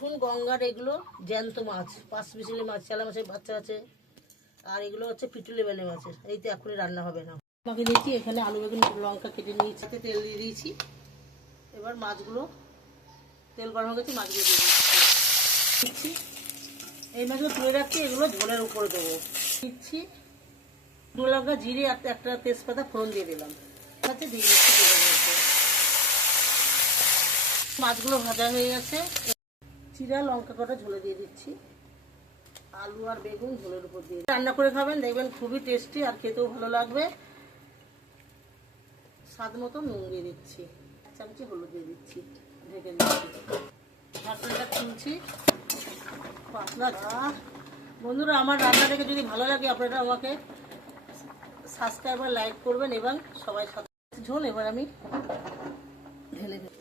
এখন গঙ্গার এগুলো জ্যান্ত মাছ, 5 মিশালি মাছ, চালা মাছের বাচ্চা আছে। আর এগুলো হচ্ছে পিটুলে বেলে মাছের। এই তো এখনই রান্না হবে না। মাকে দিয়েছি এখানে আলু বেগুন লঙ্কা কেটে নিয়েছি, সাথে তেল দিয়ে দিয়েছি। এবার মাছগুলো তেল গরম হয়ে গেছে, মাছগুলো দিয়ে দিচ্ছি। এই মাছগুলো তুলে রাখছি, এগুলো ঝোলের উপরে দেবো। দিচ্ছি শুকনো লঙ্কা, জিরে আর একটা তেজপাতা ফোড়ন দিয়ে দিলাম। সাথে দিয়ে দিচ্ছি তেলের মধ্যে। মাছগুলো ভাজা হয়ে গেছে, জিরা লঙ্কা কটা ঝোলে দিয়ে দিচ্ছি। আলু আর বেগুন ঝোলের উপর দিয়ে রান্না করে খাবেন, দেখবেন খুবই টেস্টি আর খেতেও ভালো লাগবে। স্বাদ মতো নুন দিয়ে দিচ্ছি, চামচি হলুদ দিয়ে দিচ্ছি, ঢেকে দিচ্ছি। ঢাকনাটা খুলছি। পাতলা। বন্ধুরা, আমার রান্না দেখে যদি ভালো লাগে আপনারা আমাকে সাবস্ক্রাইব আর লাইক করবেন এবং সবাই সাথে ঝোল এবার আমি ঢেলে দেব।